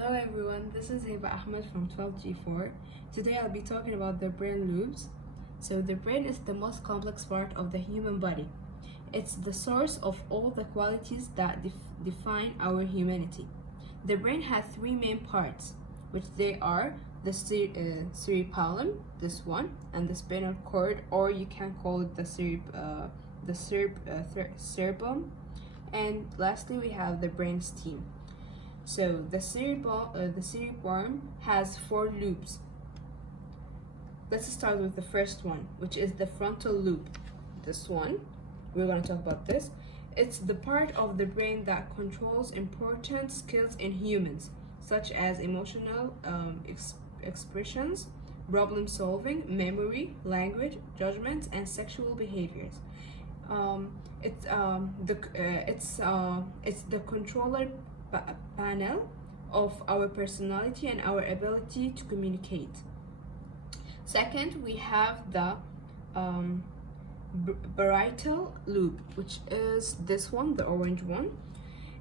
Hello everyone, this is Heba Ahmed from 12G4. Today I'll be talking about the brain lobes. So the brain is the most complex part of the human body. It's the source of all the qualities that define our humanity. The brain has three main parts, which they are the cerebellum, this one, and the spinal cord, or you can call it the cerebellum. And lastly, we have the brain stem. So the cerebellum has four lobes. Let's start with the first one, which is the frontal lobe. This one, we're going to talk about this. It's the part of the brain that controls important skills in humans, such as emotional expressions, problem solving, memory, language, judgment, and sexual behaviors. It's the controller panel of our personality and our ability to communicate. Second, we have the parietal lobe, which is this one, the orange one.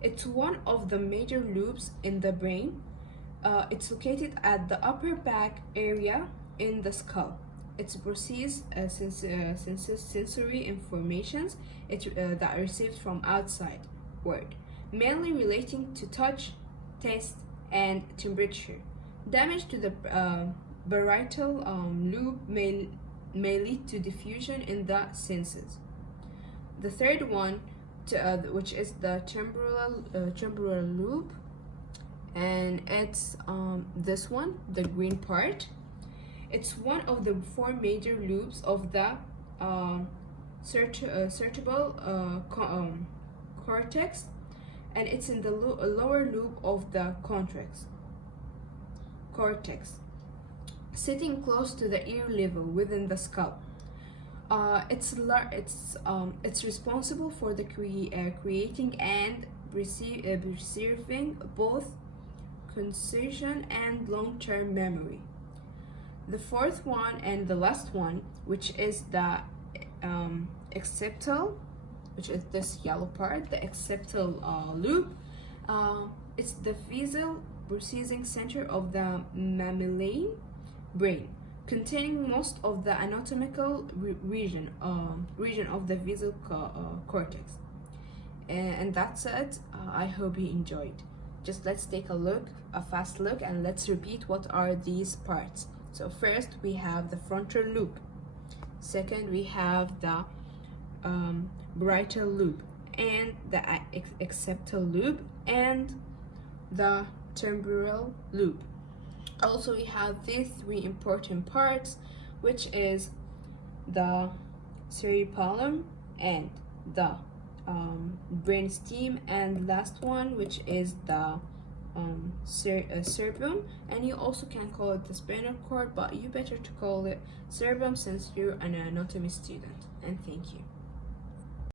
It's one of the major lobes in the brain. It's located at the upper back area in the skull. It processes sensory informations that are received from outside world, mainly relating to touch, taste, and temperature. Damage to the parietal lobe may lead to diffusion in the senses. The third one, which is the temporal lobe, and it's this one, the green part. It's one of the four major lobes of the cerebral cortex, and it's in the lower lobe of the cortex, sitting close to the ear level within the skull. It's responsible for the creating and preserving both conscious and long-term memory. The fourth one and the last one, which is the occipital, which is this yellow part, the occipital lobe. It's the visual processing center of the mammalian brain, containing most of the anatomical region of the visual cortex. And that's it. I hope you enjoyed. Just let's take a fast look, and let's repeat what are these parts. So first we have the frontal lobe. Second, we have the parietal lobe, and the occipital lobe, and the temporal lobe. Also, we have these three important parts, which is the cerebellum and the brain stem, and last one, which is the cerebellum, and you also can call it the spinal cord, but you better to call it cerebellum since you're an anatomy student. And thank you.